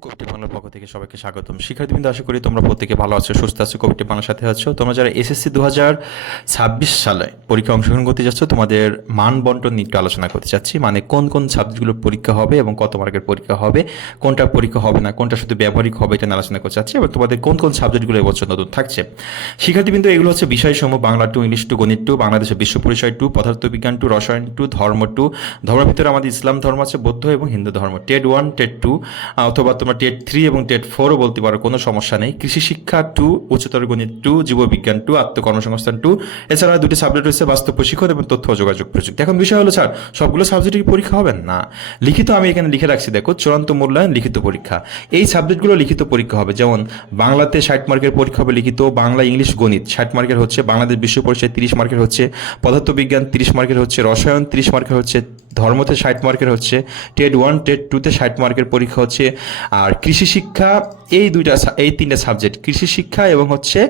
কবিটি বাংলার পক্ষ থেকে সবাইকে স্বাগতম। শিক্ষার্থীবৃন্দ, আশা করি তোমরা প্রত্যেকে ভালো আছো, সুস্থ আছো, কবিটি বাংলার সাথে আছো। তোমরা যারা এসএসসি দু ছাব্বিশ সালে পরীক্ষা অংশগ্রহণ করতে যাচ্ছ, তোমাদের মান বন্টন নিয়ে আলোচনা করতে চাচ্ছি। মানে কোন কোন সাবজেক্টগুলোর পরীক্ষা হবে এবং কত মার্কের পরীক্ষা হবে, কোনটা পরীক্ষা হবে না, কোনটা শুধু ব্যবহারিক হবে এটা নিয়ে আলোচনা করতে চাচ্ছি এবং তোমাদের কোন কোন সাবজেক্টগুলো এবছর নতুন থাকছে। শিক্ষার্থীবৃন্দ, এগুলো হচ্ছে বিষয়সমূহ বাংলা টু ইংলিশ টু গণিত টু বাংলাদেশের বিশ্ব পরিচয় টু পদার্থবিজ্ঞান টু রসায়ন টু ধর্ম টু ধর্মের ভিতরে আমাদের ইসলাম ধর্ম আছে, বৌদ্ধ এবং হিন্দু ধর্ম। টেট ওয়ান টেট টু অথবা তোমরা টেট থ্রি এবং টেট ফোরও বলতে পারো, কোনো সমস্যা নেই। কৃষি শিক্ষা টু উচ্চতর গণিত টু জীববিজ্ঞান টু আত্মকর্মসংস্থান টু এছাড়া দুটি সাবজেক্ট রয়েছে বাস্তব প্রশিক্ষণ এবং তথ্য যোগাযোগ প্রযুক্তি। এখন বিষয় হলো, স্যার, সবগুলো সাবজেক্টের পরীক্ষা হবে? না। লিখিত আমি এখানে লিখে রাখছি, দেখো, চূড়ান্ত মূল্যায়ন, লিখিত পরীক্ষা। এই সাবজেক্টগুলো লিখিত পরীক্ষা হবে। যেমন, বাংলাতে ষাট মার্কের পরীক্ষা হবে লিখিত, বাংলা, ইংলিশ, গণিত। ষাট মার্কের হচ্ছে বাংলাদেশ বিশ্ব পরিচয় তিরিশ মার্কের হচ্ছে পদার্থবিজ্ঞান, তিরিশ মার্কের হচ্ছে রসায়ন, তিরিশ মার্কের হচ্ছে ধর্মতে ষাট মার্কের হচ্ছে টেট ওয়ান টেট টুতে ষাট মার্কের পরীক্ষা হচ্ছে। আর কৃষি শিক্ষা, এই দুইটা এই তিনটা সাবজেক্ট কৃষি শিক্ষা এবং হচ্ছে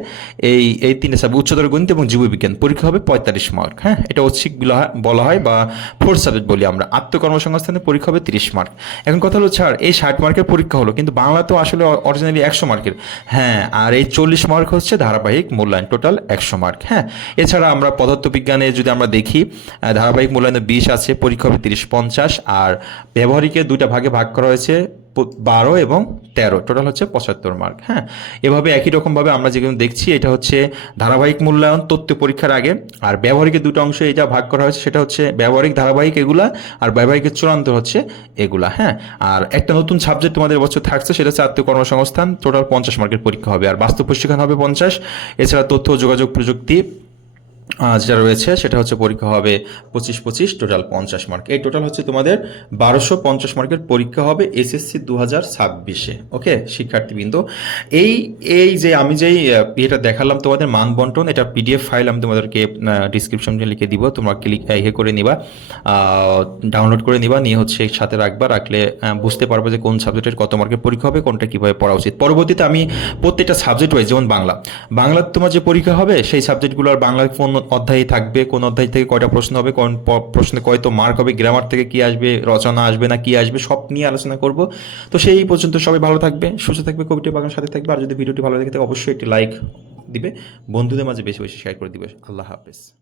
এই এই তিনটা সাবজেক্ট উচ্চতর গণিত এবং জীববিজ্ঞান পরীক্ষা হবে পঁয়তাল্লিশ মার্ক হ্যাঁ? এটা ঐচ্ছিক বলা হয়- বা ফোর্থ সাবজেক্ট বলি আমরা। আত্মকর্মসংস্থানের পরীক্ষা হবে তিরিশ মার্ক এখন কথা হলো ছাড় এই ষাট মার্কের পরীক্ষা হলো, কিন্তু বাংলা তো আসলে অরিজিনালি একশো মার্কের হ্যাঁ আর এই চল্লিশ মার্ক হচ্ছে ধারাবাহিক মূল্যায়ন টোটাল একশো মার্ক হ্যাঁ? এছাড়া আমরা পদার্থবিজ্ঞানে যদি আমরা দেখি ধারাবাহিক মূল্যায়নে বিশ আছে, পরীক্ষা হবে তিরিশ পঞ্চাশ, আর ব্যবহারিকে দুইটা ভাগে ভাগ করা হয়েছে বারো এবং তেরো। টোটাল হচ্ছে পঁচাত্তর মার্ক হ্যাঁ? এভাবে একই রকমভাবে আমরা যেগুলো দেখছি, এটা হচ্ছে ধারাবাহিক মূল্যায়ন, তথ্য পরীক্ষার আগে। আর ব্যবহারিকের দুটো অংশ এটা ভাগ করা হয়েছে, সেটা হচ্ছে ব্যবহারিক, ধারাবাহিক এগুলা, আর ব্যবহারিকের চূড়ান্ত হচ্ছে এগুলা হ্যাঁ? আর একটা নতুন সাবজেক্ট তোমাদের বছর থাকছে, সেটা হচ্ছে আত্মীয় কর্মসংস্থান। টোটাল পঞ্চাশ মার্কের পরীক্ষা হবে, আর বাস্তব প্রশিক্ষণ হবে পঞ্চাশ। এছাড়া তথ্য, যোগাযোগ, প্রযুক্তি যেটা রয়েছে সেটা হচ্ছে পরীক্ষা হবে পঁচিশ পঁচিশ টোটাল পঞ্চাশ মার্ক এই টোটাল হচ্ছে তোমাদের বারোশো পঞ্চাশ মার্কের পরীক্ষা হবে এসএসসি দু হাজার ছাব্বিশে ওকে শিক্ষার্থীবৃন্দ, এই এই যে আমি যেই এটা দেখালাম তোমাদের মান বন্টন এটা পিডিএফ ফাইল আমি তোমাদেরকে ডিসক্রিপশনে লিখে দিব। তোমরা ক্লিক ইয়ে করে নিবা ডাউনলোড করে নিবা, নিয়ে হচ্ছে সাথে রাখবা, রাখলে বুঝতে পারবে যে কোন সাবজেক্টের কত মার্কের পরীক্ষা হবে, কোনটা কীভাবে পড়া উচিত। পরবর্তীতে আমি প্রত্যেকটা সাবজেক্ট ওয়াইজ যেমন বাংলা। বাংলার তোমার যে পরীক্ষা হবে, সেই সাবজেক্টগুলো আর বাংলার কোন অধ্যায়ে থাকবে, কোন অধ্যায় থেকে কয়টা প্রশ্ন হবে, কোন প্রশ্নে কয়তো মার্ক হবে গ্রামার থেকে কি আসবে, রচনা আসবে না, কি আসবে, সব নিয়ে আলোচনা করব। তো সেই পর্যন্ত সবাই ভালো থাকবে, সুস্থ থাকবে, কবিটি বাগান সাথে থাকবে, আর যদি ভিডিওটি ভালো লাগে থাকে, অবশ্যই একটি লাইক দিবে, বন্ধুদের মাঝে বেশি বেশি শেয়ার করে দিবে। আল্লাহ হাফেজ।